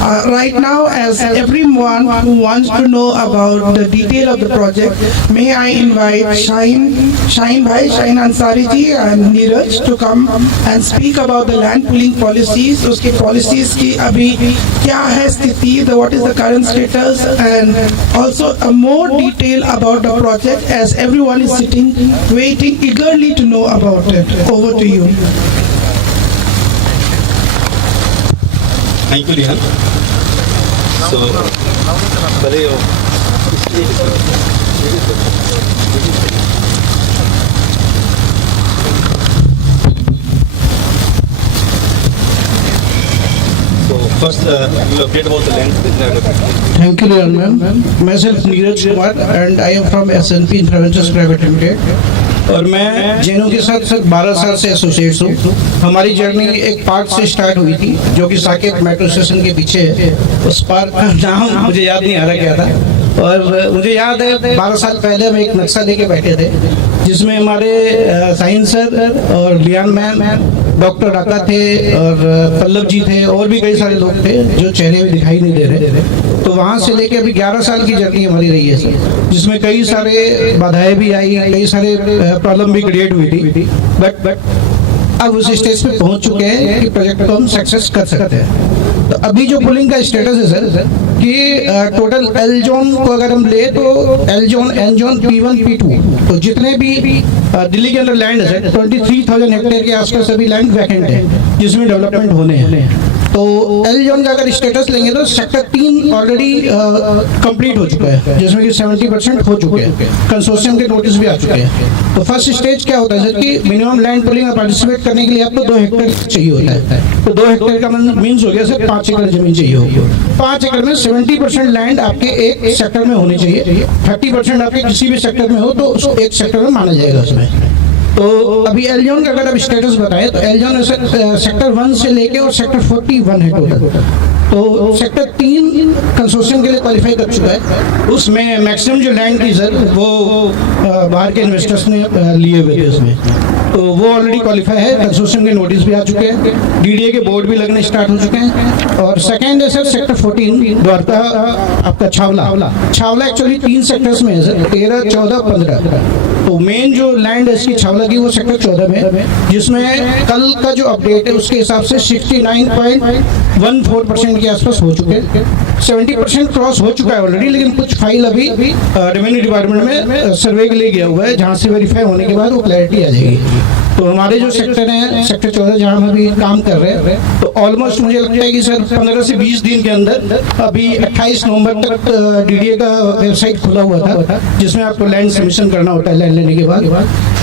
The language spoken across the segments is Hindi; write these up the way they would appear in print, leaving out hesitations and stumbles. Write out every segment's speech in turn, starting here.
Right now, as everyone who wants to know about the detail of the project, may I invite Shaheen Ansari ji and Neeraj to come and speak about the land pooling policies. उसकी policies की अभी क्या है स्थिति, what is the current status, and also a more detail about the project as everyone is sitting waiting eagerly to know about it. Over to you. Thank you, Lihan. So, first, you update about the land. Thank you, ma'am. Myself Neeraj Kumar and I am from SNP Interventions Private Limited. और मैं जेनू के साथ 12 साल से एसोसिएट्स हूँ। हमारी जर्नी एक पार्क से स्टार्ट हुई थी जो कि साकेत मेट्रो स्टेशन के पीछे है। उस पार्क का नाम मुझे याद नहीं आ रहा क्या था, और मुझे याद है 12 साल पहले हम एक नक्शा लेके बैठे थे जिसमें हमारे साहिन सर और लियान मैम, डॉक्टर राका थे और पल्लव जी थे और भी कई सारे लोग थे जो चेहरे में दिखाई नहीं दे रहे। तो वहाँ से लेके अभी 11 साल की जर्नी हमारी रही है सर, जिसमें कई सारे बाधाएं भी आई, कई सारे प्रॉब्लम भी क्रिएट हुई थी, बट अब उस स्टेज पे पहुंच चुके हैं कि प्रोजेक्ट को हम सक्सेस कर सकते हैं। तो अभी जो पुलिंग का स्टेटस है सर कि टोटल एल जोन को अगर हम ले तो L zone, N zone, P1, P2, तो जितने भी दिल्ली के अंदर लैंड है सर 23,000 हेक्टेयर के आसपास अभी लैंड वैकेंट है जिसमें डेवलपमेंट होने हैं। तो एल जोन का अगर स्टेटस लेंगे तो सेक्टर 3 ऑलरेडी कंप्लीट हो चुका है जिसमें कि 70% हो चुके हैं, कंसोर्शियम के नोटिस भी आ चुके हैं। तो फर्स्ट स्टेज क्या होता है सर कि मिनिमम लैंड पुलिंग में पार्टिसिपेट करने के लिए आपको 2 हेक्टेयर चाहिए होता है। तो 2 हेक्टेयर का मीन्स हो गया सर 5 एकड़ जमीन चाहिए होगी। 5 एकड़ में 70% लैंड आपके एक सेक्टर में होनी चाहिए, 30% आपके किसी भी सेक्टर में हो तो उसको एक सेक्टर में माना जाएगा उसमें। तो अभी एल जोन का अगर आप स्टेटस बताएं तो एल जोन सेक्टर 1 से लेके और सेक्टर 41 है टोटल। तो सेक्टर 3 कंसोर्शियम के लिए क्वालिफाई कर चुका है। उसमें मैक्सिमम जो लैंड थी सर वो बाहर के इन्वेस्टर्स ने लिए हुए थे उसमें, तो वो ऑलरेडी क्वालिफाई है, कंसोर्शियम के नोटिस भी आ चुके हैं, डीडीए के बोर्ड भी लगने स्टार्ट हो चुके हैं। और सेकेंड है सर सेक्टर 14 द्वारका आपका छावला एक्चुअली 3 सेक्टर्स में है सर, 13, 14, 15। तो मेन जो लैंड है इसकी छावला की वो सेक्टर 14 में, जिसमें कल का जो अपडेट है उसके हिसाब से 69.14% के आसपास हो चुके हैं। 70% क्रॉस हो चुका है ऑलरेडी, लेकिन कुछ फाइल अभी रेवेन्यू डिपार्टमेंट में सर्वे के लिए गया हुआ है जहाँ से वेरीफाई होने के बाद वो क्लैरिटी आ जाएगी। तो हमारे जो सेक्टर हैं सेक्टर 14 जहाँ हम अभी काम कर रहे हैं, तो ऑलमोस्ट मुझे लगता है कि सर 15 से 20 दिन के अंदर अभी 28 नवंबर तक डीडीए का वेबसाइट खुला हुआ था जिसमें आपको लैंड सबमिशन करना होता है लैंड लेने के बाद,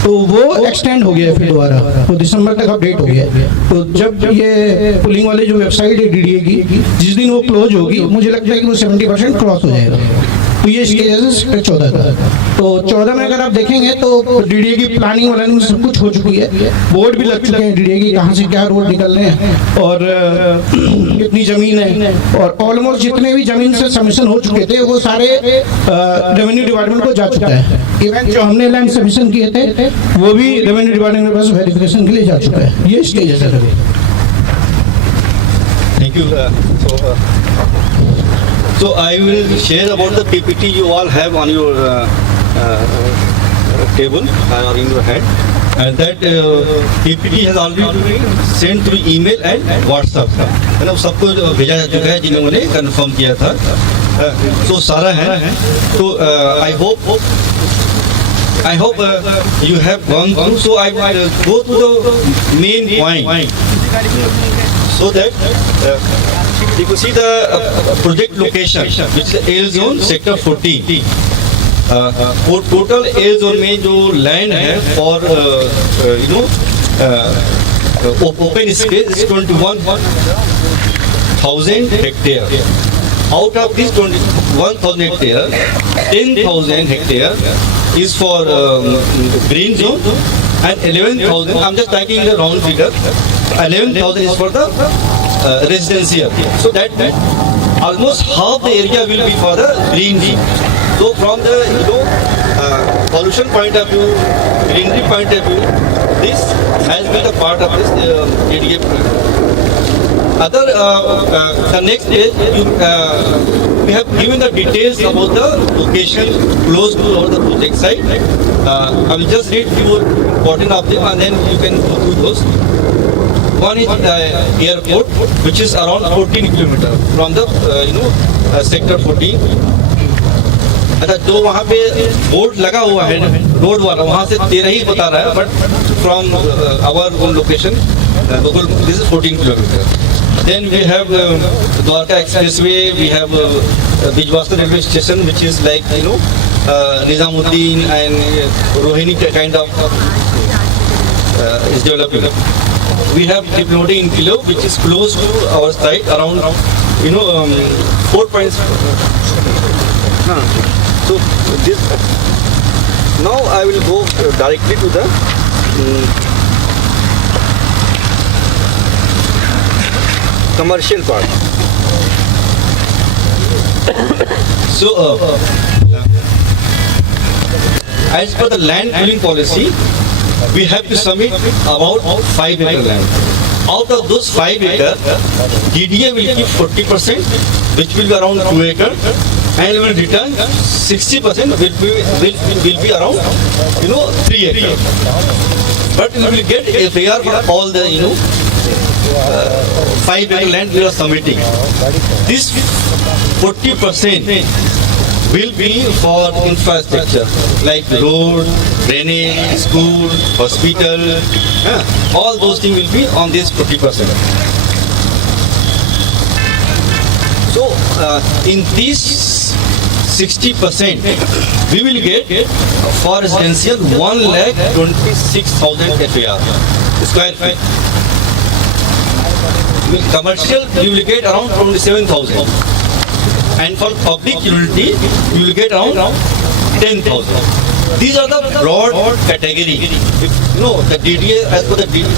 तो वो एक्सटेंड हो गया है फिर दोबारा, तो दिसंबर तक अपडेट हो गया है। तो जब ये पुलिंग वाले जो वेबसाइट है डीडीए की जिस दिन वो क्लोज होगी मुझे लगता है कि वो 70% क्रॉस हो जाएगा। तो ये सेक्टर 14 का। तो 14 में अगर आप देखेंगे तो डीडीए की प्लानिंग वाला सब कुछ हो चुकी है, बोर्ड भी लग चुके हैं डीडीए की कहाँ से क्या रोड निकल रहे हैं और कितनी जमीन है, और ऑलमोस्ट जितने भी जमीन से सबमिशन हो चुके थे वो सारे रेवेन्यू डिपार्टमेंट को जा चुका है। इवन जो हमने लैंड सबमिशन किए थे वो भी रेवेन्यू डिपार्टमेंट के पास वेरिफिकेशन के लिए जा चुका है। ये स्टेज है sir. Thank you. So I will share about the PPT you all have on your table or in your hand, and that PPT has already been sent through email and WhatsApp. है ना, सबको भेजा जा चुका है जिन्होंने कंफर्म किया था। तो सारा है। तो I hope you have gone through. So I will go to the main point so that you can see the project location, which is L zone sector 14. Total A zone में जो लैंड है for open space is 21,000 hectare. Out of this 21,000 hectare, 10,000 hectare is for green zone and 11,000, I'm just taking the round figure, 11,000 is for the residential. So that almost half the area will be for the green zone. So from the pollution point of view, greenery point of view, this has been a part of this ADA. other the next page we have given the details about the location close to the project site. I will just read few important of them and then you can go through those. One is airport, which is around 14 kilometers from the sector 14. अच्छा जो वहाँ पे बोर्ड लगा हुआ है रोड वाला वहाँ से 13 ही बता रहा है but from our location this is 14 kilometre. Then we have Dwarka Expressway, we have Bijwastra railway station, which is like Nizamuddin and Rohini kind of is developing. We have diplomatic in Kilo, which is close to our site, around 4 points. So this now I will go directly to the commercial part. So as per the land pooling policy, we have to submit about 5 acre land. Out of those 5 acre, DDA will keep 40%, which will be around 2 acre, and will return 60% will be around 3 acre. But we will get FAR for all the 5 acre land we are submitting. This 40% will be for infrastructure like road, drainage, school, hospital. All those things will be on this 40%. So in this 60%, we will get for residential 1,26,000 FAR square feet. With commercial, you will get around 27,000. And for public utility, you will get around 10,000. These are the broad category. The DDA as per the DDA.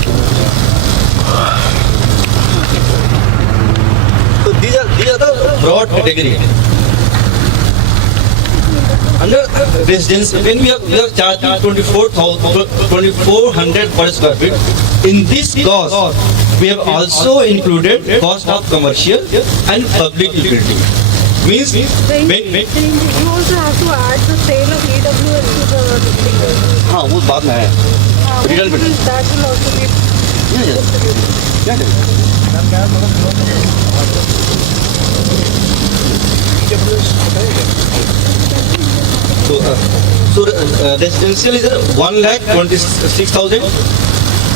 So these are the broad category. Under residence, when we are charging 2,400 per square feet, in this cost, we have also included cost of commercial and public utility. Means you also have to add the sale of EWS to the हाँ वो बात में है. Return that will also be So residential is 1,26,000,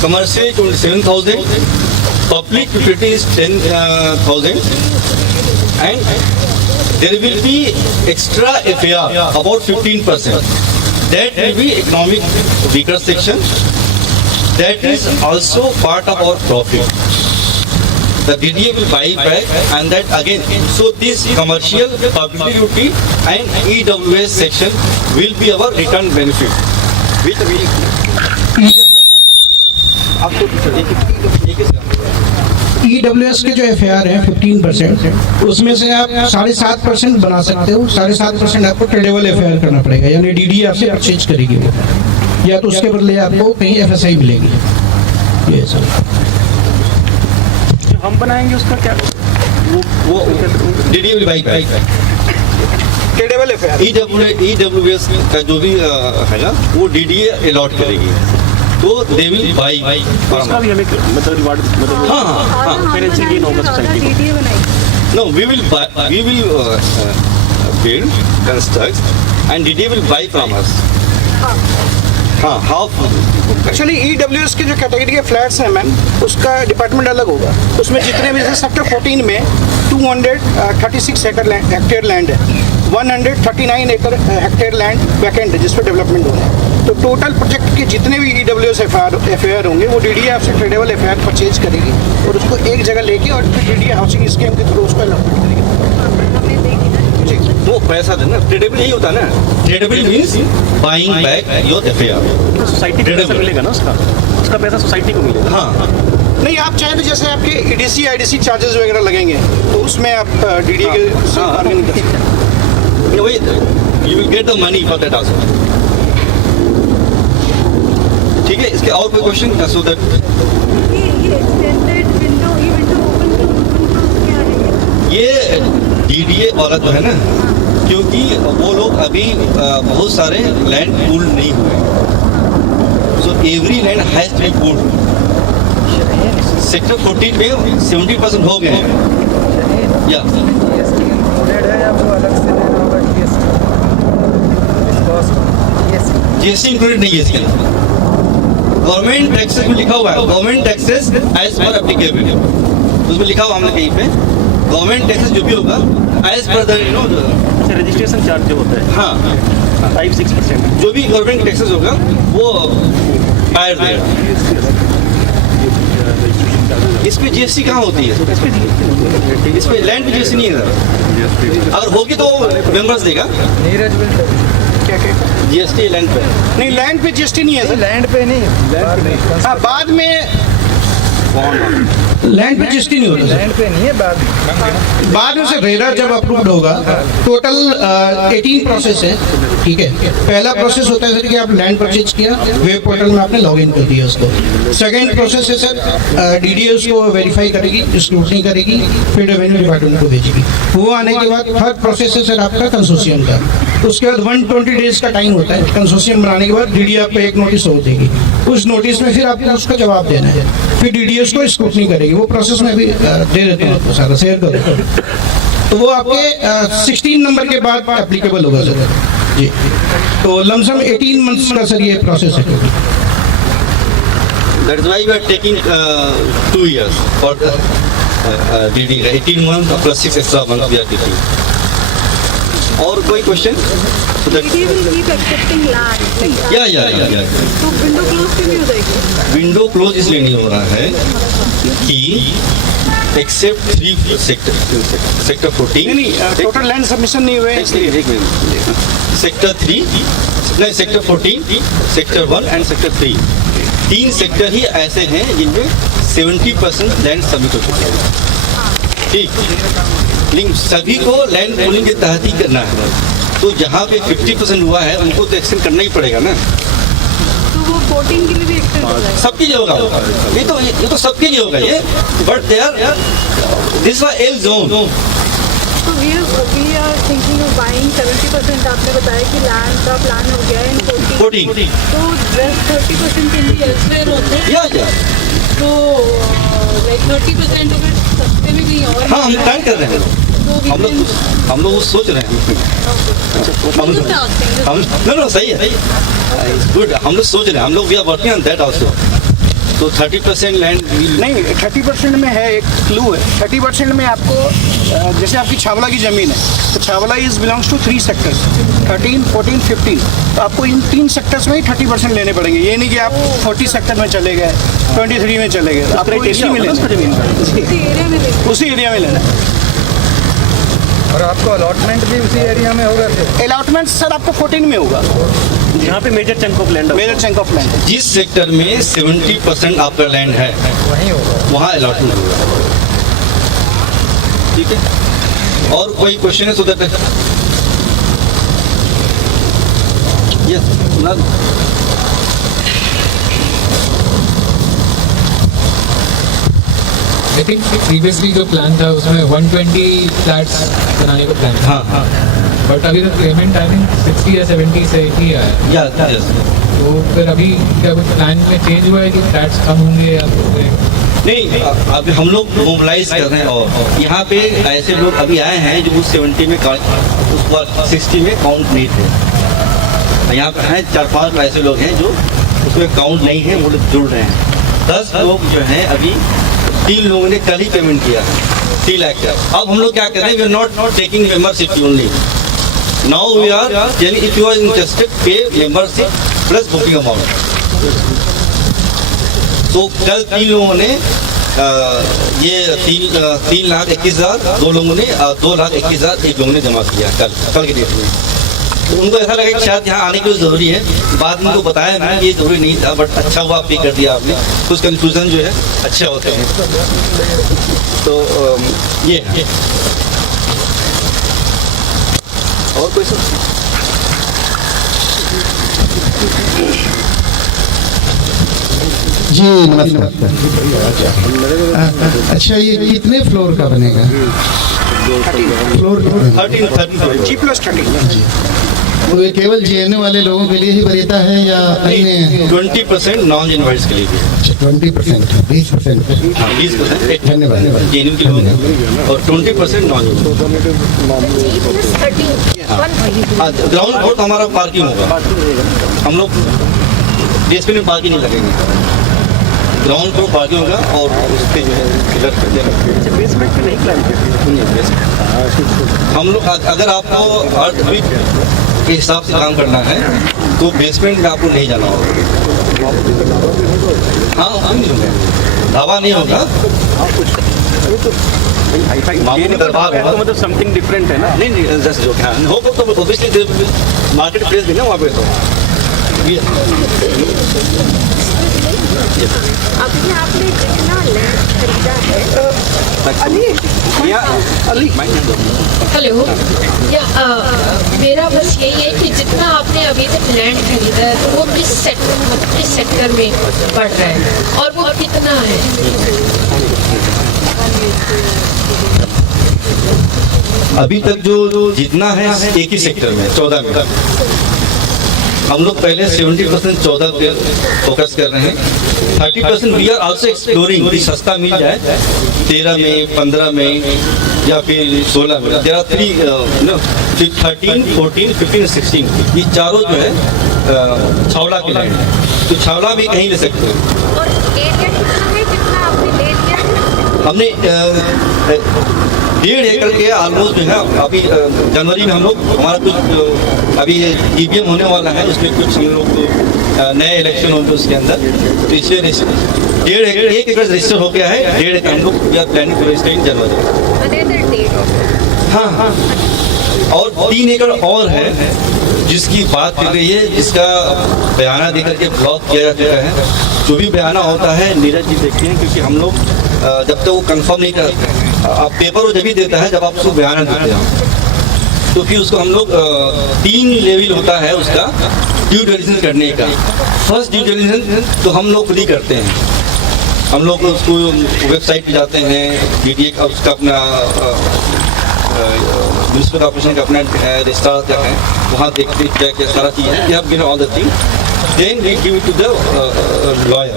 commercial 27,000, public utility is 10,000, and there will be extra FAR about 15%. That will be economic weaker section. That is also part of our profit. The DDA will buy back, and that again, so this commercial, public utility and EWS section will be our return benefit. Which we EWS के जो FAR है 15%, उसमें से आप 7.5% बना सकते हो. 7.5% आपको ट्रेडेबल FAR करना पड़ेगा, यानी DDA आपसे परचेज करेगी वो, या तो उसके बदले आपको कहीं FSI मिलेगी. ये सर हम बनाएंगे उसका क्या वो DDA will buy back. Tradable FAR EWS का जो भी है ना, वो DDA अलॉट करेगी, तो दे विल बाई. उसका भी हमें मतलब रिवार्ड मतलब हाँ फाइनेंशियल गेन होगा सोसाइटी को. DDA बनाएगी. No, we will build, construct, and DDA will buy from us. हाँ, half. एक्चुअली EWS के जो कैटेगरी के फ्लैट्स हैं मैम, उसका डिपार्टमेंट अलग होगा. उसमें जितने भी जैसे सेक्टर 14 में 236 हेक्टेयर लैंड है, 139 हेक्टेयर लैंड वैकेंट है जिस पर डेवलपमेंट होना है. तो टोटल प्रोजेक्ट के जितने भी EWS FAR होंगे वो DDA आपसे ट्रेडेबल FAR परचेज करेगी और उसको एक जगह लेके और फिर DDA हाउसिंग स्कीम के थ्रू उसको अलॉटमेंट करेगी. हमें देगी ना. वो पैसा देना ट्रेडेबल यही होता है ना. Tradable means buying back your FAR. Society को पैसा मिलेगा ना, उसका पैसा सोसाइटी को मिलेगा. हाँ, नहीं, आप चाहें तो जैसे आपके EDC IDC चार्जेस वगैरह लगेंगे तो उसमें आप DDA के बार्गेनिंग कर सकते हैं. you will get the money for that also. ठीक है, इसके और कोई क्वेश्चन सो दैट ये extended window, ये window open क्यों ये डीडीए वाला जो है ना, क्योंकि वो लोग अभी बहुत सारे लैंड पूल नहीं हुए, so every land has to be pooled. Sector 14 में 70% हो गए हैं या जीएसटी इंक्लूडेड है या वो अलग से देना होगा जीएसटी इस कॉस्ट में? जीएसटी इंक्लूडेड नहीं है इसके अंदर। गवर्नमेंट टैक्सेस में लिखा हुआ है गवर्नमेंट टैक्सेस एज पर एप्लीकेबल, उसमें लिखा हुआ हमने कहीं पे गवर्नमेंट टैक्सेस जो भी होगा एज पर द अच्छा, रजिस्ट्रेशन चार्ज जो होता है हाँ 5-6%। जो भी गवर्नमेंट टैक्सेस होगा वो बाहर देगा। इस पे जीएसटी कहाँ होती है? इस पे लैंड पे जीएसटी नहीं है सर। अगर होगी तो मेंबर्स देगा नीरज विल क्या क्या जीएसटी लैंड पे। नहीं, लैंड पे जीएसटी नहीं है सर। लैंड पे नहीं, बाद में हाँ, बाद में लैंड पे जीएसटी नहीं होता सर। लैंड पे नहीं है, बाद में बाद में से रेरा जब अप्रूव्ड होगा, टोटल 18 प्रोसेस है, ठीक है। पहला प्रोसेस होता है सर कि आप लैंड परचेज किया, वेब पोर्टल में आपने लॉगिन कर दिया उसको। सेकंड प्रोसेस है सर डीडीए उसको वेरीफाई करेगी, स्क्रूटनी करेगी, फिर रेवेन्यू डिपार्टमेंट को भेजेगी। वो आने के बाद थर्ड प्रोसेस है सर आपका कंसोर्शियम का। उसके बाद 120 डेज का टाइम होता है कंसोर्शियम बनाने के बाद। डीडीए आपको एक नोटिस हो देगी, उस नोटिस में फिर आपको उसका जवाब देना है, फिर डीडीए उसको स्क्रूटनी करेगी। वो प्रोसेस में भी दे देता हूँ आपको सारा, शेयर कर देता हूँ। तो वो आपके 16 नंबर के बाद एप्लीकेबल होगा सर जी। तो लमसम 18 मंथ्स का सर ये प्रोसेस है। That is why we are taking 2 years for DD, 18 months plus 6 extra months we are taking. और कोई question? DD will keep accepting land. Like या तो विंडो क्लोज क्यों नहीं हो जाएगी? विंडो क्लोज इसलिए नहीं हो रहा है कि एक्सेप्ट 3 सेक्टर 14 नहीं टोटल लैंड सबमिशन नहीं हुए इसलिए। सेक्टर 3 नहीं, sector 14, sector 1 and sector 3, 3 sector ही ऐसे हैं जिनमें 70% लैंड सबमिट हो चुके हैं, ठीक। लेकिन सभी को लैंड पूलिंग के तहत ही करना है, तो जहाँ पे 50% हुआ है उनको तो एक्सटेंड करना ही पड़ेगा ना। तो वो 14 के लिए भी एक्सटेंड हो जाएगा? सबके लिए होगा, ये तो सबके लिए होगा ये, but they are this was L zone. तो we are thinking of buying 70%। आपने बताया कि लैंड का प्लान हो गया है 14। तो rest 30% के लिए elsewhere होते हैं। या तो like 30% अगर सस्ते में कहीं और हाँ, हम प्लान कर रहे हैं, तो we हम लोग वो सोच रहे हैं। हम नो सही है, गुड। हम लोग सोच रहे हैं, हम लोग we are working on that also. तो 30% लैंड नहीं, 30% में है एक क्लू है। 30% में आपको जैसे आपकी छावला की ज़मीन है, तो Chhawla is belongs to 3 sectors 13, 14, 15। तो आपको इन 3 सेक्टर्स में ही 30% लेने पड़ेंगे। ये नहीं कि आप 40 सेक्टर में चले गए, 23 में चले गए, आपको इसी में लेना है, उसी एरिया में लेंगे। उसी एरिया में लेना है। और आपको अलॉटमेंट भी उसी एरिया में होगा फिर? अलॉटमेंट सर आपको 14 में होगा, यहाँ पे major chunk of land major chunk of land. जिस सेक्टर में 70% आपका लैंड है वहीं होगा। वहाँ अलॉटमेंट होगा, ठीक है। और कोई क्वेश्चन है सुधर? आई थिंक प्रीवियसली जो प्लान था उसमें 120 फ्लैट्स बनाने का प्लान था, हाँ, बट अभी तक पेमेंट आई थिंक 60 या 70 से ही आया। यस। तो फिर अभी क्या कुछ प्लान में चेंज हुआ है कि फ्लैट्स कम होंगे या नहीं, अभी हम लोग मोबिलाइज कर रहे हैं, और यहाँ पे ऐसे लोग अभी आए हैं जो उस 70 में उस 60 में काउंट नहीं थे। यहाँ पे हैं 4-5 ऐसे लोग हैं जो उसमें काउंट नहीं है, वो लोग जुड़ रहे हैं। 10 लोग जो हैं अभी 3 लोगों ने कल ही पेमेंट किया 3 लाख का। अब हम लोग क्या कर रहे हैं, we are not taking membership only, now we are telling if you are interested pay membership plus booking amount. तो कल 3 लोगों ने ये 3,21,000 2 लोगों ने 2,21,000 1 लोगों ने जमा किया कल के डेट में। तो उनको ऐसा लगा कि शायद यहाँ आने के लिए ज़रूरी है, बाद में उनको बताया ना ये ज़रूरी नहीं था, बट अच्छा हुआ पे कर दिया आपने, कुछ कन्फ्यूज़न जो है अच्छे होते हैं। तो ये है। और कोई सब? जी नमस्कार। अच्छा, ये कितने फ्लोर का बनेगा? फ्लोर 13 G+13 तो ये केवल जीएनए वाले लोगों के लिए ही वरीयता है या अन्य 20% नॉन इनवर्स के लिए भी 20%, 20%? 20% धन्यवाद। जेन्युइन के लोग हैं और 20% नॉन ग्राउंड फ्लोर तो हमारा पार्किंग होगा। हम लोग बेसमेंट में पार्किंग नहीं लगेंगे, ग्राउंड फ्लोर पार्किंग होगा और उसके जो है पिलर कर देगा। बेसमेंट में नहीं प्लान हम लोग अगर आपको अर्थक्वेक के हिसाब से काम करना है तो बेसमेंट में आपको नहीं जाना होगा। हाँ, नहीं होगा, ढाबा नहीं होगा, मामूली दरबार है। तो मतलब समथिंग डिफरेंट है ना। नहीं नहीं, जैसे जो क्या होगा तो ऑब्वियसली मार्केट प्लेस भी ना वहाँ पे तो अभी आपने जितना लैंड खरीदा है हेलो, मेरा बस यही है कि जितना आपने अभी तक लैंड खरीदा है तो वो किस सेक्टर में बढ़ रहा है और वो कितना है? अभी तक जो जितना है एक ही सेक्टर में 14 में। हम लोग पहले 70% 14 पे फोकस कर रहे हैं। 30% वी आर आल्सो एक्सप्लोरिंग कि सस्ता मिल जाए 13 में, 15 में या फिर 16 में। देयर आर 3 13, 14, 15, 16 ये चारों जो है छावला के लैंड है, तो छावला भी कहीं ले सकते हो। और एरिया कितना है जितना आपने ले लिया है? हमने 1.5 एकड़ के ऑलमोस्ट जो है अभी जनवरी में हम लोग हमारा कुछ अभी ईवीएम होने वाला है, उसमें कुछ हम लोग नए इलेक्शन होंगे उसके अंदर, तो इसलिए 1.5 एकड़ रजिस्टर हो गया है। 1.5 एकड़ हम लोग we are planning to register in January. हाँ, और 3 एकड़ और है जिसकी बात कर रही है, जिसका बयाना देकर के ब्लॉक किया जा चुका है। जो भी बयाना होता है नीरज जी देखते हैं, क्योंकि हम लोग जब तक वो कंफर्म नहीं करते, आप पेपर वो जब भी देता है जब आप उसको बयाना देते हैं, तो फिर उसको हम लोग 3 लेवल होता है उसका ड्यू डिलिजेंस करने का। फर्स्ट ड्यू डिलिजेंस तो हम लोग खुद ही करते हैं, हम लोग उसको वेबसाइट पे जाते हैं, BDA का उसका अपना म्यूनसिपल कॉर्पोरेशन का अपना रजिस्टर है, वहाँ देखते क्या क्या सारा चीज़ है, we have given all the thing, then we give it to the lawyer.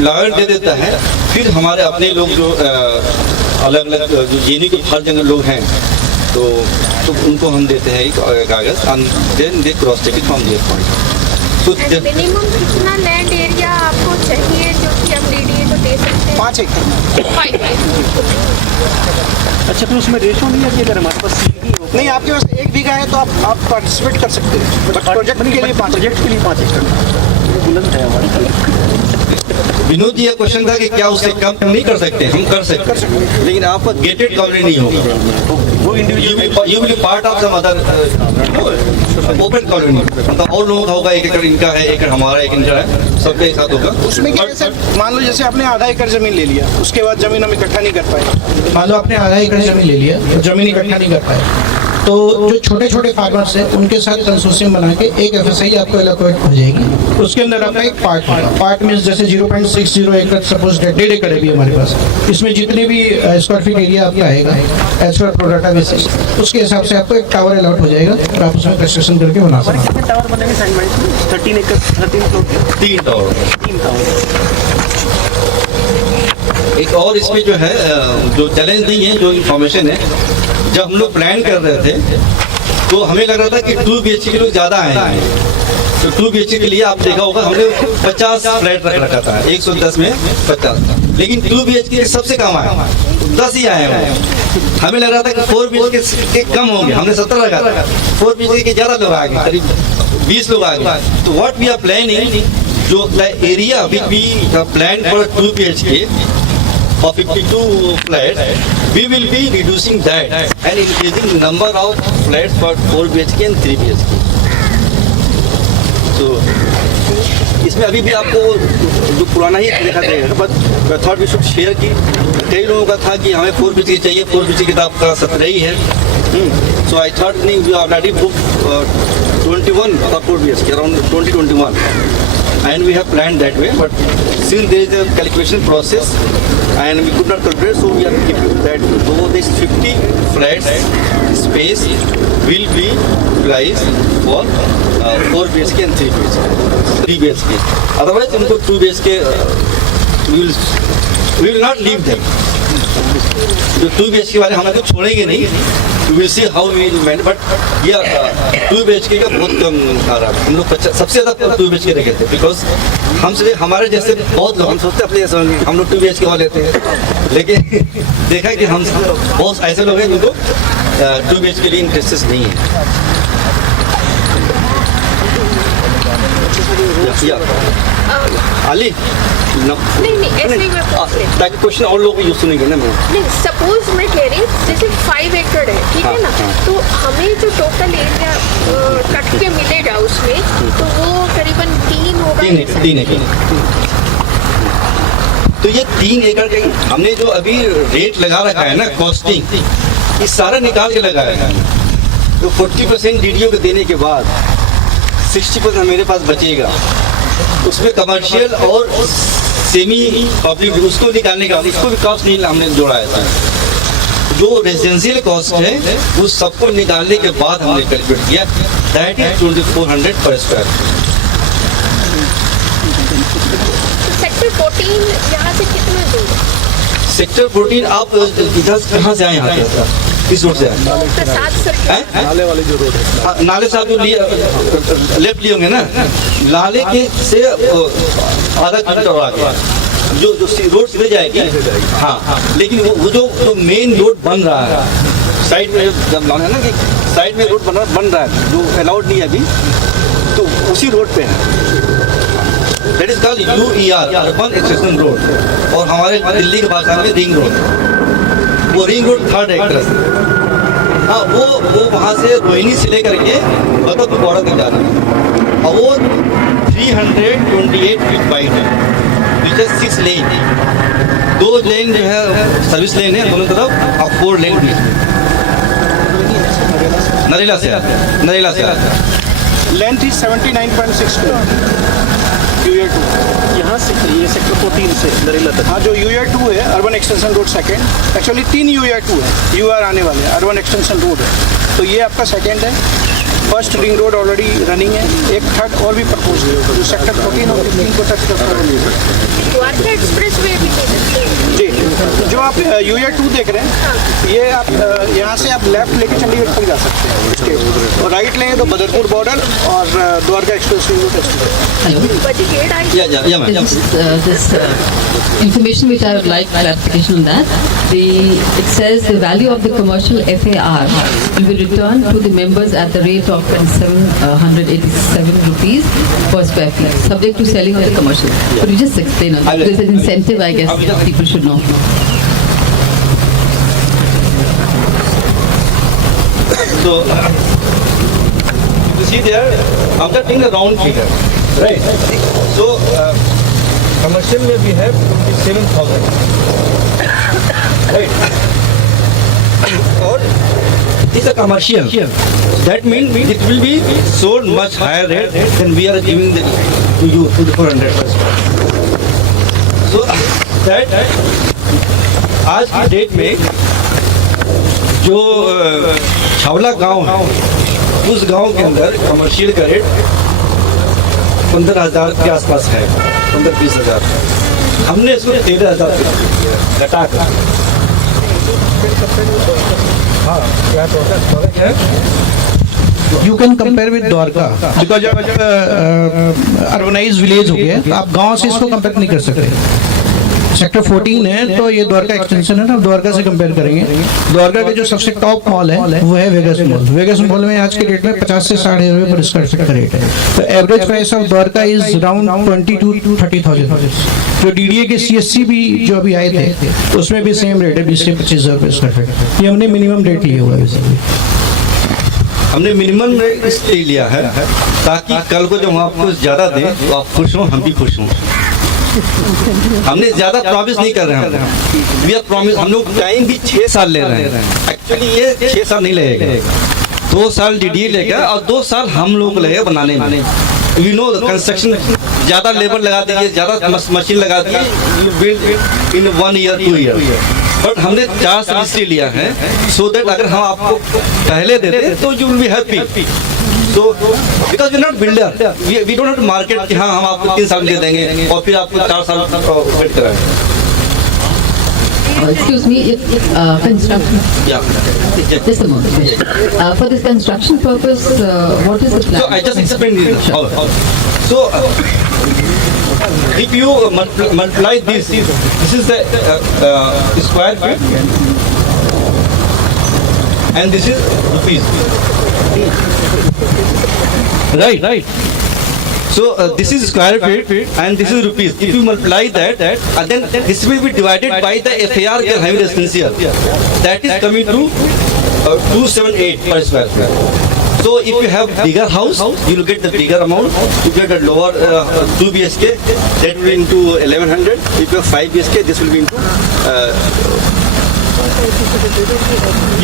Lawyer दे देता है, फिर हमारे अपने लोग जो अलग अलग जो जेनी के हर जगह लोग हैं तो उनको हम देते हैं एक कागज़, then they cross check it from there point. तो मिनिमम कितना लैंड एरिया आपको चाहिए जो कि आप DDA को दे सकते हैं? 5 एकड़। अच्छा, तो उसमें रेशो नहीं है कि अगर हमारे पास नहीं, आपके पास 1 बीघा है तो आप पार्टिसिपेट कर सकते हैं, बट प्रोजेक्ट के लिए 5 एकड़ बुलंद है हमारी। विनोद जी, ये क्वेश्चन था कि क्या उससे कम नहीं कर सकते? हम कर सकते हैं, लेकिन आपका गेटेड कॉलोनी नहीं होगा, वो individual you will part of some other open colony, मतलब और लोगों का होगा। 1 एकड़ इनका है, 1 एकड़ हमारा, 1 इनका है, सबके एक साथ होगा। उसमें क्या है सर, मान लो जैसे आपने आधा एकड़ जमीन ले लिया, उसके बाद जमीन हम इकट्ठा नहीं कर पाए। मान लो आपने आधा एकड़ जमीन ले लिया और जमीन इकट्ठा नहीं कर पाए, तो जो छोटे छोटे फार्मर्स हैं उनके साथ कंसोर्शियम बना के एक FSI आपको एलोकेट हो जाएगी। उसके अंदर आपका एक पार्ट होगा। पार्ट मीन्स जैसे 0.60 एकड़, सपोज 1.5 एकड़ है भी हमारे पास, इसमें जितने भी स्क्वायर फीट एरिया आपका आएगा एज पर प्रोडाटा बेसिस, उसके हिसाब से आपको एक टावर अलॉट हो जाएगा और आप उसमें कंस्ट्रक्शन करके बना सकते हैं। टावर बनेंगे साइड बाई 13 एकड़ 13 फ्लोर 3 टावर। 3 टावर। एक और इसमें जो है जो चैलेंज नहीं है, जो इन्फॉर्मेशन है, जब हम लोग प्लान कर रहे थे तो हमें लग रहा था कि 2 BHK के लोग ज़्यादा आएंगे, तो 2 BHK के लिए आप देखा होगा हमने 50 फ्लैट रख रखा था, 110 में 50, लेकिन 2 BHK सबसे कम आए, 10 ही आए हैं। हमें लग रहा था कि 4 BHK के कम होंगे, हमने 70 रखा था, 4 BHK के ज़्यादा लोग आ गए, करीब 20 लोग आ गए। तो व्हाट वी आर प्लानिंग, जो area which we plan for 2 BHK of 52 flats, we will be reducing that and increasing number of flats for 4 BHK and 3 BHK. So इसमें अभी भी आपको जो पुराना ही देखा जाएगा, but thought we should share की कई लोगों का था कि हमें 4 BHK चाहिए, 4 BHK तो आपका 17 ही है। सो आई थॉट नहीं, we already book 21 for 4 BHK, around 2021, and we have planned that way. But since there is a calculation process and we could not calculate, so we are keeping that though this 50 flats space will be utilized for 4 BHK and 3 BHK. 3 BHK. Otherwise, उनको 2 BHK we will not leave them. जो 2 BHK वाले हम लोग छोड़ेंगे नहीं. We will see how we will manage. But yeah, 2 BHK का बहुत कम आ रहा है. हम लोग सबसे ज़्यादा 2 BHK रखे थे because हमसे हमारे जैसे बहुत लोग हम सोचते अपने जैसे होंगे, हम लोग 2 BHK वाले थे, लेकिन देखा कि हम बहुत ऐसे लोग हैं जिनको 2 BHK के लिए इंटरेस्ट नहीं है. Ali? No. नहीं ऐसे ही मैं पूछ रही हूँ। ताकि क्वेश्चन और लोग यूज सुनेंगे ना मैं. नहीं सपोज मैं कह रही हूँ जैसे 5 एकड़ है ठीक है ना, तो हमें जो टोटल एरिया कट के मिलेगा उसमें तो वो करीबन 3 होगा. 3 एकड़. तो ये 3 एकड़ का हमने जो अभी रेट लगा रखा है ना कॉस्टिंग, ये सारा निकाल के लगाया है. तो 40% डीडीओ को देने के बाद 60% मेरे पास बचेगा. उसमें कमर्शियल और सेमी पब्लिक उसको निकालने का उसको भी कॉस्ट नहीं हमने जोड़ा है. जो रेजिडेंशियल कॉस्ट है उस सबको निकालने के बाद हमने कैलकुलेट किया. दैट इज 2400 पर स्क्वायर. सेक्टर 14 यहाँ से कितना दूर है? सेक्टर 14 आप कहाँ से आए यहाँ पे? किस रोड से आए? प्रसाद सर्किल. नाले वाले जो रोड है, नाले से आप जो लेफ्ट लिए होंगे ना, नाले के से आधा किलोमीटर आगे जो रोड सीधे जाएगी. हाँ, लेकिन वो जो मेन रोड बन रहा है साइड में जब लाना है ना कि साइड में रोड बन रहा है जो अलाउड नहीं है अभी, तो उसी रोड पे है. That is called UER, urban extension road, और हमारे दिल्ली की भाषा में रिंग रोड. वो रिंग रोड 3rd एक तरह से. हाँ, वो वहाँ से रोहिणी से लेकर के बगत बॉर्डर तक जा रही है, और वो 328 फीट वाइड है, विच इज 6 लेन. 2 लेन जो है सर्विस लेन है दोनों तरफ, और 4 लेन बीच में. नरेला से लेंथ इज 79.6 किलोमीटर. UER2 यहाँ से ये सेक्टर 14 से नरेला तक. हाँ, जो UER2 है urban extension road second, actually 3 UER2 है, UR आने वाले हैं, अर्बन एक्सटेंशन रोड है, तो ये आपका सेकंड है. First ring road already running है, एक थर्ड और भी प्रपोज है जो सेक्टर 14 और 15 को टच करता है. द्वारका एक्सप्रेस वे भी दे सकते हैं. जी, जो आप UER2 देख रहे हैं, ये आप यहाँ से आप लेफ्ट लेके चंडीगढ़ तक जा सकते हैं इसके, और राइट लेंगे तो बदरपुर बॉर्डर और द्वारका एक्सप्रेस वे को टच करें. This information which I would like clarification on that. It says the value of the commercial FAR will be returned to the members at the rate of 2,787 rupees per square feet, subject to selling of the commercial. Could you just explain on that? There's an incentive, I guess, people should know. So, you see there, I'm just taking a round figure, right? So, commercial में we have 27,000, right? और it's a commercial. That means it will be sold much higher rate than we are giving to you to the 400%. So that आज की डेट में जो छावला गांव है, उस गांव के अंदर कमर्शियल का रेट 15,000 के आसपास है, 15-20 हज़ार. हमने इसको 13,000 घटा कर. हाँ, क्या है? You can compare with Dwarka, because जब अर्बनाइज विलेज हो गया, आप गांव से इसको कंपेयर नहीं कर सकते. सेक्टर 14 है तो ये द्वारका एक्सटेंशन है ना, द्वारका से कंपेयर करेंगे. द्वारका के जो सबसे टॉप मॉल है वो है वेगस मॉल. वेगस मॉल में आज के डेट में 50 से 60 रुपए पर स्क्वायर फीट का रेट है. तो average price of Dwarka is around 22,000 to 30,000. जो डीडीए के CSC भी जो अभी आए थे उसमें भी सेम रेट है, 20 से 25,000 रुपए स्क्वायर फीट. ये हमने मिनिमम रेट लिया हुआ है. हमने मिनिमम रेट इसलिए लिया है ताकि कल को जब हम आपको ज़्यादा दें तो आप खुश हों, हम भी खुश हों. हमने ज़्यादा प्रॉमिस नहीं कर रहे हैं. We are promise. हम लोग टाइम भी 6 साल ले रहे हैं. एक्चुअली ये 6 साल नहीं लगेगा, 2 साल डीडीए लेगा और 2 साल हम लोग लगेगा बनाने में. वी नो द कंस्ट्रक्शन ज़्यादा लेबर लगा दीजिए, ज़्यादा मशीन लगा दीजिए, you build in 1 year 2 year। But हमने 4 साल इसलिए लिया है सो दैट अगर हम आपको पहले देते तो you will be happy. So, because we're not builder, we don't have to market कि हाँ हम आपको 3 साल दे देंगे और फिर आपको 4 साल वेट कराएंगे। Excuse me, if construction. Yeah. Just a moment. For this construction purpose, what is the plan? So I just explained it. So if you multiply this is the square feet, and this is rupees. Right. So this is square feet and this is rupees. If you multiply that, then this will be divided by the FAR we are having residential. That is coming to 278 per square feet. So if you have bigger house, you will get the bigger amount. If you have a lower 2 BHK, that will be into 1100. If you have 5 BHK, this will be into.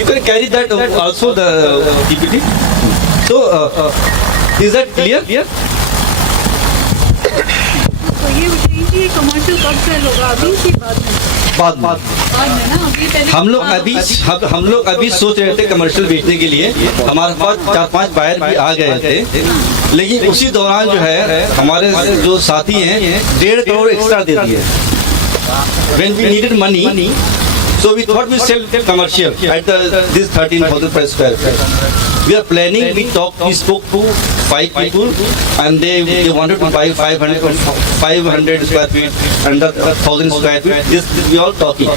You can carry that also the DPT. So is that clear? तो ये बताइए कि ये कमर्शियल कब सेल होगा, अभी की बाद में? बाद में ना, अभी पहले हम लोग अभी सोच रहे थे कमर्शियल बेचने के लिए। हमारे पास 4-5 बायर भी आ गए थे, लेकिन उसी दौरान जो है हमारे जो साथी हैं 1.5 करोड़ एक्स्ट्रा दे दिए। When we needed money, so we thought we sell commercial at this 13,000 per square feet. We are planning. We spoke to 5 people, and they wanted to buy 500 square feet, under 1,000 square feet. This we all talking,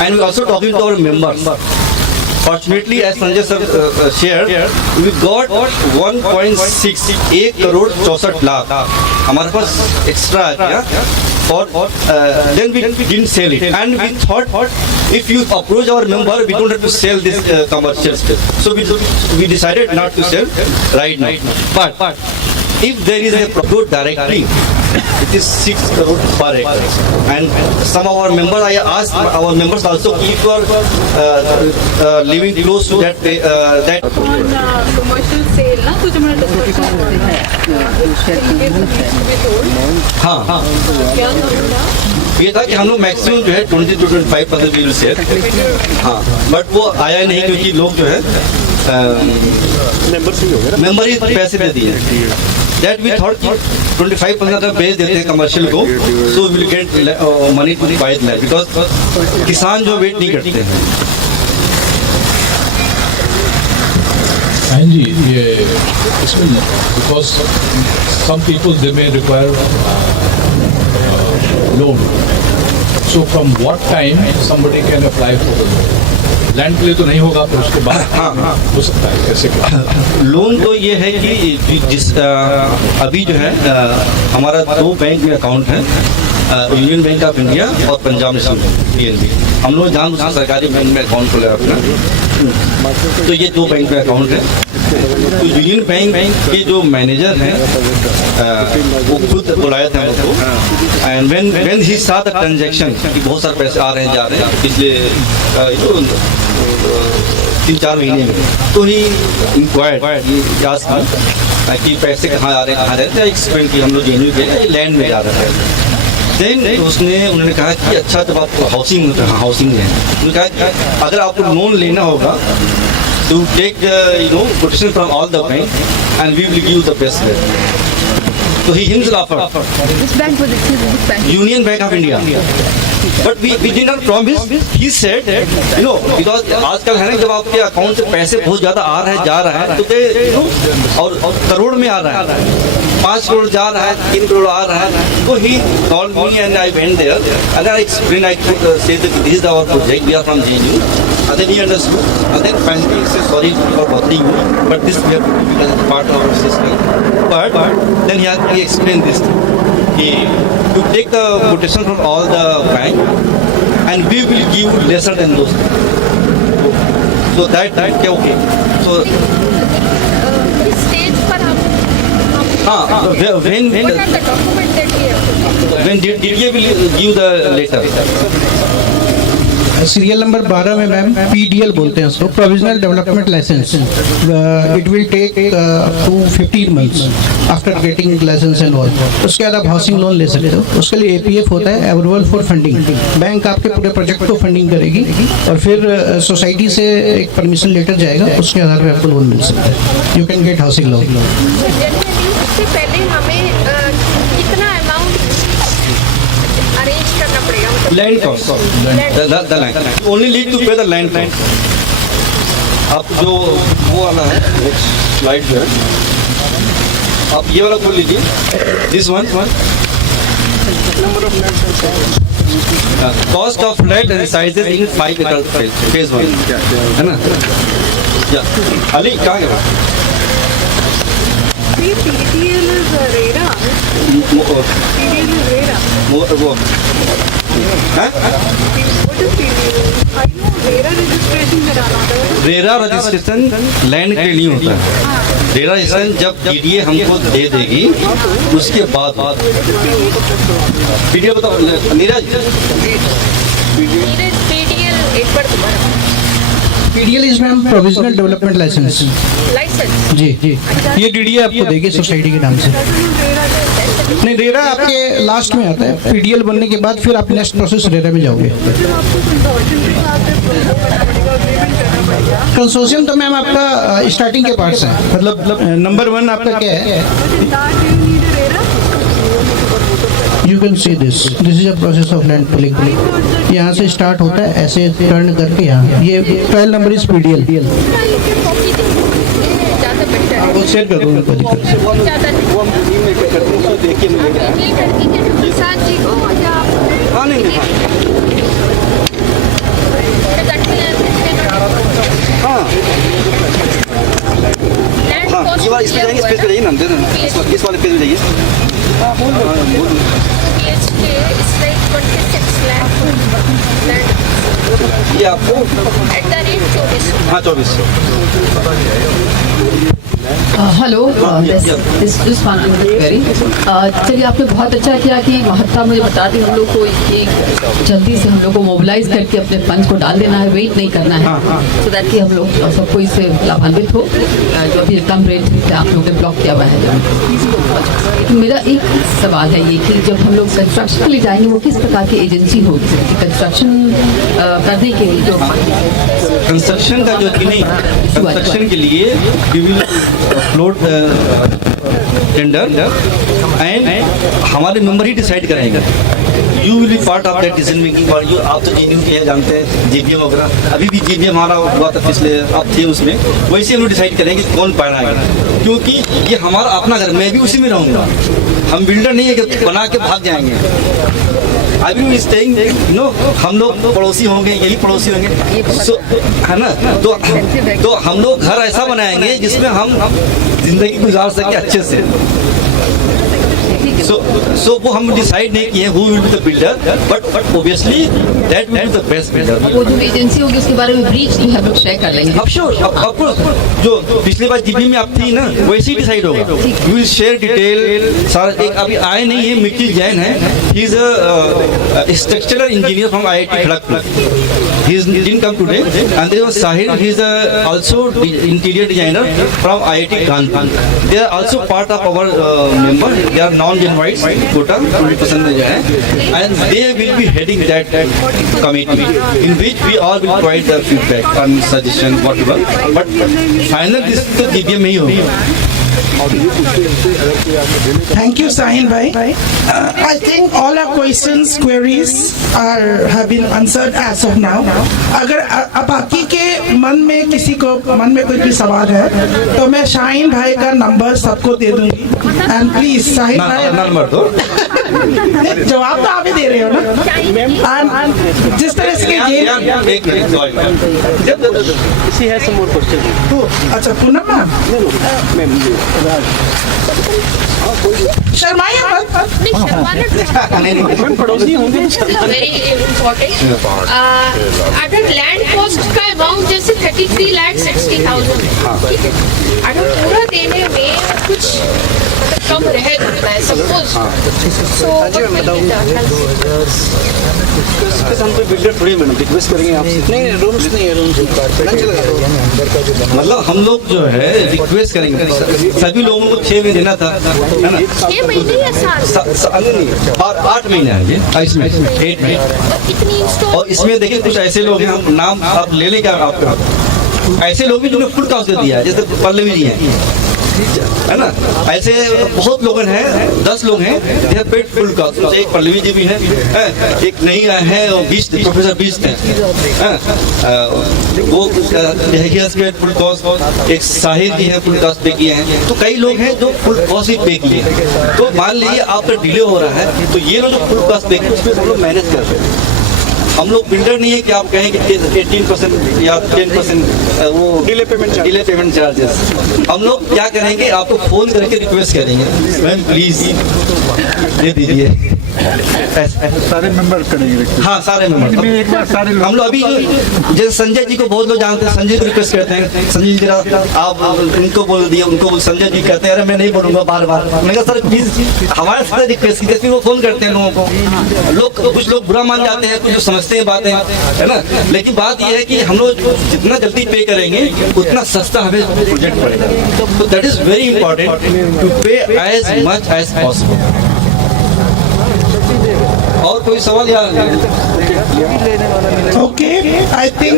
and we also talking to our members. Fortunately, as Sanjay sir shared, we got 1.6 1 crore 64 lakh हमारे पास एक्स्ट्रा आ गया। और then we didn't sell it, and we thought if you approach our member, we don't have to sell this commercial space. So we decided not to sell right now. But if there is a product directly, it is 6 crore per acre. And some of our members, I asked our members also, if you are living close to that commercial sale ना कुछ हमारा डिस्कशन हाँ क्या था? ये था कि हम लोग मैक्सिमम जो है 20 to 25% वी विल सेल। हाँ, बट वो आया नहीं क्योंकि लोग जो है मेंबर ही पैसे दे दिए। दैट वी थॉट 25% अगर बेच देते हैं कमर्शियल को, so will get money to buy that, because किसान जो वेट नहीं करते हैं। हाँ जी, ये इसमें because some people they may require loan, so from what time somebody can apply for the loan? Land के लिए तो नहीं होगा, पर उसके बाद हो सकता है। कैसे लोन तो ये है कि जिस अभी जो है हमारा 2 बैंक में अकाउंट है, यूनियन बैंक ऑफ इंडिया और पंजाब नेशनल बैंक PNB। हम लोग जान सरकारी बैंक में अकाउंट खोला अपना, तो ये 2 बैंक में अकाउंट है। तो यूनियन बैंक के जो मैनेजर हैं वो खुद बुलाए थे हमको, एंड व्हेन ही सा द ट्रांजैक्शन कि बहुत सारे पैसे आ रहे हैं जा रहे हैं पिछले 3-4 महीने में, तो ही इंक्वायर्ड आस्क्ड कि पैसे कहाँ आ रहे हैं, कहाँ रहते हैं। एक्सप्लेन कि हम लोग जेन्यू के लैंड में जा रहे हैं। देन उन्होंने कहा कि अच्छा जब आपको हाउसिंग है, उन्होंने कहा कि अगर आपको लोन लेना होगा to take quotation from all the bank, and we will give you the best rate. So he himself offered. Which bank was it? Which bank? Union Bank of India. But we did not promise. He said, because आजकल है ना, जब आपके अकाउंट से पैसे बहुत ज़्यादा आ रहा है जा रहा है, तो और करोड़ में आ रहा है, 5 करोड़ जा रहा है, 3 करोड़ आ रहा है। तो he called me and I went there and I explained, I said that this is our project, we are from JNU. And then he understood. And then finally he said, sorry for bothering you, but this we have to do because it's part of our system. But then he explained this. You take the quotation from all the bank and we will give you lesser than those. So that okay. So इस स्टेज पर आप when what are the documents that we have to DDA will give the letter. Serial number 12 में मैम PDL बोलते हैं उसको, provisional development licence. It will take up to 15 months after getting licence and all. उसके बाद आप हाउसिंग लोन ले सकते हो. उसके लिए APF होता है, अप्रूवल फॉर फंडिंग. बैंक आपके पूरे प्रोजेक्ट को फंडिंग करेगी और फिर सोसाइटी से एक परमिशन लेटर जाएगा, उसके आधार पर आपको लोन मिल सकता है. You can get housing loan. Generally उससे पहले हमें कितना अमाउंट अरेंज करना पड़ेगा, मतलब Land cost. The land. You only need to pay the land cost. आप जो वो वाला है नेक्स्ट स्लाइड जो है, आप ये वाला खोल लीजिए. This one number of flats and size. Cost of flat and sizes in 5 एकड़ फेज 1 है ना. या अली कहाँ गया? PDL is RERA. PDL is RERA. वो हैं? What is PDL? I know RERA registration कराना होता है. रेरा रजिस्ट्रेशन लैंड के लिए होता है. रेरा रजिस्ट्रेशन जब DDA हमको दे देगी उसके बाद PDA बताओ नीरज. PDL एक बार दोबारा. PDL is ma'am provisional development licence. Licence. जी जी, ये DDA आपको देगी सोसाइटी के नाम से. नहीं, रेरा आपके लास्ट में आता है. PDL बनने के बाद फिर आप नेक्स्ट प्रोसेस रेरा में जाओगे. कंसोर्शियम तो मैम आपका स्टार्टिंग के पार्ट्स हैं. मतलब नंबर 1 आपका क्या है? You can see this is a process of land pulling. यहाँ से स्टार्ट होता है, ऐसे टर्न करके यहाँ. ये 12 नंबर इज PDL. ज़्यादा बेटर है. वो शेयर कर दो, कोई दिक्कत नहीं. ज़्यादा वो हम टीम में करते हैं, उसको देख के मिलेगा. ये लड़की के साथ जी को या हाँ नहीं हाँ हाँ ये वाला इस पे जाएंगे, इस पे जाइए ना, दे देना इस वाले पेज में जाइए. हाँ बोल ये आपको हाँ 24. Hello, this one query. चलिए, आपने बहुत अच्छा किया कि महत्ता मुझे बता दी. हम लोग को ये जल्दी से हम लोग को मोबिलाइज करके अपने फंड को डाल देना है, वेट नहीं करना है, सो दैट कि हम लोग सबको इससे लाभान्वित हो. जो अभी कम रेट से आप लोगों ने ब्लॉक किया हुआ है. तो मेरा एक सवाल है ये कि जब हम लोग कंस्ट्रक्शन के लिए जाएंगे, वो किस प्रकार की एजेंसी होगी कंस्ट्रक्शन करने के लिए? जो कंस्ट्रक्शन का जो कि नहीं, कंस्ट्रक्शन के लिए we will float tender and हमारे मेंबर ही डिसाइड करेंगे. You will be part of that decision making. For you आप तो JNU के जानते हैं, JBM वगैरह. अभी भी JBM हमारा हुआ था पिछले, आप थे उसमें. वैसे हम लोग डिसाइड करेंगे कौन पाएगा, क्योंकि ये हमारा अपना घर, मैं भी उसी में रहूँगा. हम बिल्डर नहीं है कि बना के भाग जाएंगे. I will be staying, no, हम लोग पड़ोसी होंगे, यही पड़ोसी होंगे. सो है ना, तो हम लोग घर ऐसा बनाएंगे जिसमें हम जिंदगी गुजार सके अच्छे से. So वो हम डिसाइड नहीं किए who will be the builder, but obviously that will be the best builder. वो जो एजेंसी होगी उसके बारे में ब्रीच जो हम लोग शेयर कर लेंगे. अब श्योर, अब जो पिछली बार GP में आप थी ना, वैसे ही डिसाइड होगा. यू विल शेयर डिटेल सारा. एक अभी आए नहीं है, मिट्टी जैन है. He is a structural engineer from IIT Kharagpur. He didn't come today. And there was Sahil. He is also interior designer from IIT Kanpur. They are also part of our member. They are non-Genoites quota 20% जो है, and they will be heading that committee in which we all will provide the feedback and suggestion whatever. But final this तो GPM में ही होगी. Thank you, Sahin bhai. I think all our questions, queries have been answered as of now. अगर अब बाकी के मन में किसी को मन में कोई भी सवाल है तो मैं शाहीन भाई का नंबर सबको दे दूंगी. एंड प्लीज शाहीन भाई नंबर दो. जवाब तो आप ही दे रहे हो ना. And जिस तरह से एक minute, She has some more questions. अच्छा पूनम मैम शर्माइए मत. पड़ोसी होंगे. Very important. अगर लैंड कॉस्ट का अमाउंट जैसे 33,60,000, ठीक है, अगर पूरा देने में कुछ मतलब कम रह जाता है, सपोज सो हम कोई बिल्डर थोड़ी मैडम रिक्वेस्ट करेंगे आपसे। नहीं रूम्स नहीं है, रूम्स मतलब हम लोग जो है रिक्वेस्ट करेंगे सभी लोगों को 6 महीने देना था, है ना? 6 महीने या साल और 8 महीने है ये, इसमें 8 महीने। कितनी इंस्टॉल और इसमें देखिए कुछ ऐसे लोग हैं, हम नाम आप ले लें क्या आपका, ऐसे लोग भी जिन्होंने फुल कास्ट दे दिया है, जैसे पल्लवी जी हैं, है ना? ऐसे बहुत लोग हैं, 10 लोग हैं जिन्हें पेड फुल कास्ट, उनसे एक पल्लवी जी भी है, एक नहीं आए हैं और 20 प्रोफेसर 20 हैं, वो पेड फुल कास्ट, एक साहिर जी है फुल कास्ट पे किए हैं, तो कई लोग हैं जो फुल कास्ट ही पे किए हैं। तो मान लीजिए आपका डिले हो रहा है, तो ये लोग जो फुल कास्ट पे किए उसमें हम लोग मैनेज कर रहे हैं। हम लोग बिल्डर नहीं है कि आप कहें कि 18% या 10% वो डिले पेमेंट चार्जेस। हम लोग क्या करेंगे, आपको फोन करके रिक्वेस्ट करेंगे, मैम प्लीज दे दीजिए। सारे मेंबर करेंगे। हाँ सारे मेंबर एक बार सारे हम लोग अभी जैसे संजय जी को बहुत लोग जानते हैं, संजय को रिक्वेस्ट करते हैं, संजय जी जरा आप उनको बोल दिए, उनको संजय जी कहते हैं अरे मैं नहीं बोलूंगा बार बार, मैंने कहा सर प्लीज हमारे साथ रिक्वेस्ट की, फिर वो फोन करते हैं लोगों को। कुछ लोग बुरा मान जाते हैं, कुछ समझते हैं बातें, है ना? लेकिन बात यह है कि हम लोग जितना जल्दी पे करेंगे उतना सस्ता हमें प्रोजेक्ट पड़ेगा। तो that is very important to pay as much as possible. और कोई सवाल यार? ओके, आई थिंक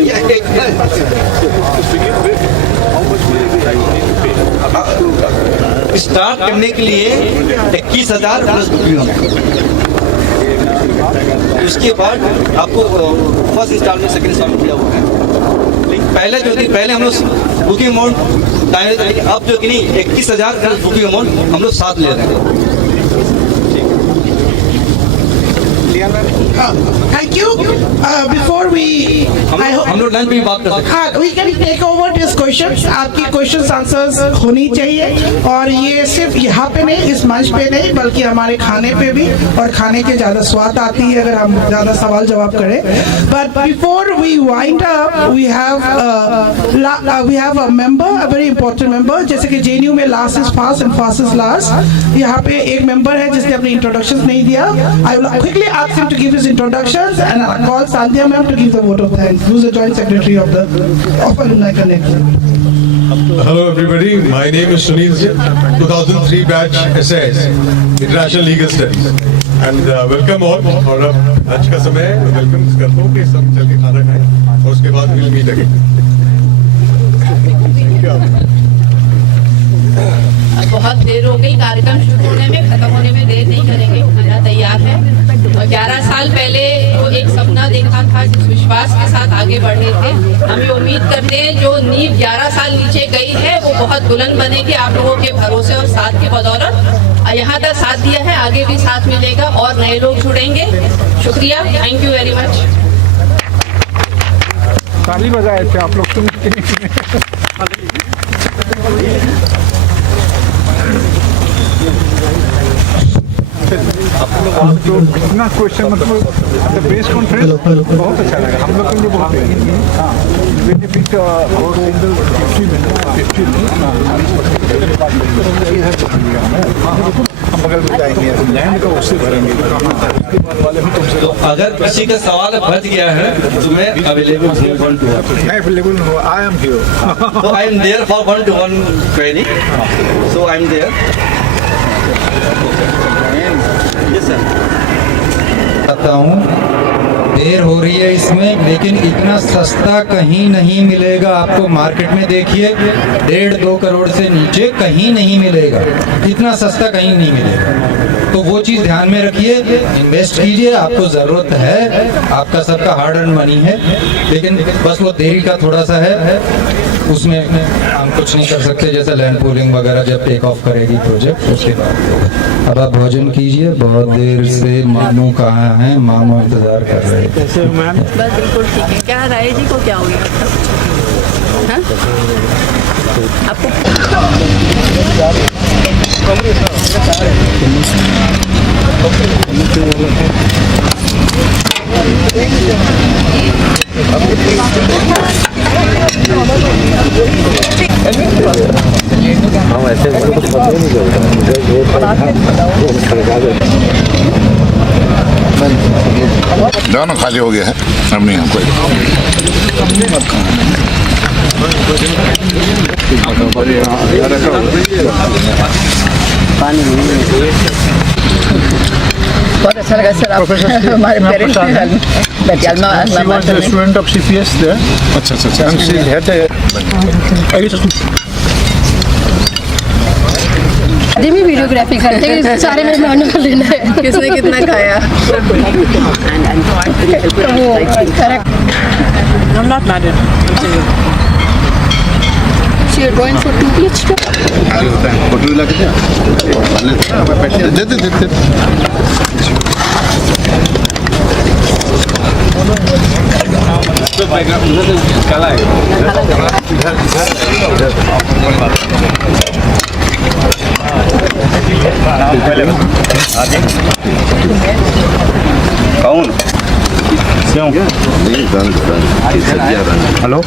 स्टार्ट करने के लिए 21,000 प्लस बुकिंग, उसके बाद आपको फर्स्ट इंस्टॉलमेंट सेकंड इंस्टॉलमेंट दिया हुआ है। लेकिन पहले जो थी, पहले हम लोग बुकिंग अमाउंट टाइम, लेकिन अब जो कि नहीं 21,000 प्लस बुकिंग अमाउंट हम लोग साथ ले रहे हैं। Thank you. Before we, हम लोग लंच में बात कर सकते हैं। हाँ, we can take over this questions. आपकी questions answers होनी चाहिए, और ये सिर्फ यहाँ पे नहीं, इस मंच पे नहीं, बल्कि हमारे खाने पे भी, और खाने के ज़्यादा स्वाद आती है अगर हम ज़्यादा सवाल जवाब करें। But before we wind up, we have a member, a very important member, जैसे कि JNU में last is fast and fast is last। यहाँ पे एक member है जिसने अपने introductions नहीं दिया। I will quickly ask him to give his introductions, and I'll call Sandhya ma'am to give the vote of thanks, who's the joint secretary of Alumni Connect. Hello everybody, my name is Sunil Singh, 2003 batch SAS, International Legal Studies, and welcome all। और अब आज का समय वेलकम करता हूँ कि सब चल के खाना खाएं और उसके बाद we'll meet again। बहुत देर हो गई, कार्यक्रम शुरू होने में, खत्म होने में देर नहीं करेंगे, खाना तैयार है। और 11 साल पहले वो एक सपना देखा था, जिस विश्वास के साथ आगे बढ़ रहे थे, हम ये उम्मीद करते हैं जो नींव 11 साल नीचे गई है वो बहुत बुलंद बनेगी आप लोगों के भरोसे और साथ की बदौलत। यहाँ तक साथ दिया है, आगे भी साथ मिलेगा और नए लोग जुड़ेंगे। शुक्रिया, थैंक यू वेरी मच। ताली बजाए थे आप लोग, तुम तो इतना क्वेश्चन मतलब प्रेस कॉन्फ्रेंस बहुत अच्छा लगा हम लोग के लिए, बहुत बेनिफिट हम बगल में जाएंगे, लैंड का उससे भरेंगे। तो अगर किसी का सवाल बच गया है तो मैं अवेलेबल हूँ, मैं अवेलेबल हूँ, आई एम हियर। तो I am there for 1-to-1 query, so I am there. बताऊं देर हो रही है इसमें, लेकिन इतना सस्ता कहीं नहीं मिलेगा आपको। मार्केट में देखिए 1.5-2 करोड़ से नीचे कहीं नहीं मिलेगा, इतना सस्ता कहीं नहीं मिलेगा। तो वो चीज़ ध्यान में रखिए, इन्वेस्ट कीजिए, आपको ज़रूरत है, आपका सबका हार्ड अर्न मनी है, लेकिन बस वो देरी का थोड़ा सा है, उसमें हम कुछ नहीं कर सकते। जैसे लैंड पूलिंग वगैरह जब टेक ऑफ करेगी प्रोजेक्ट, उसके बाद अब आप भोजन कीजिए। बहुत देर से मामू कहाँ हैं, मामू इंतजार कर रहे हैं। कैसे मैम? बस बिल्कुल ठीक है। क्या राय जी को क्या हो गया हाँ? आपको दोनों खाली हो गया है, अब नहीं हमको। बहुत अच्छा लगा सर, आप हमारे parents student of CPS there. अच्छा अच्छा अच्छा। And she had अभी भी वीडियोग्राफी करते हैं, सारे मेहमानों को लेना है, किसने कितना खाया। Correct. I'm not mad at you. So you're going for 2 plates too? Photo लगा के दे। कौन? हेलो।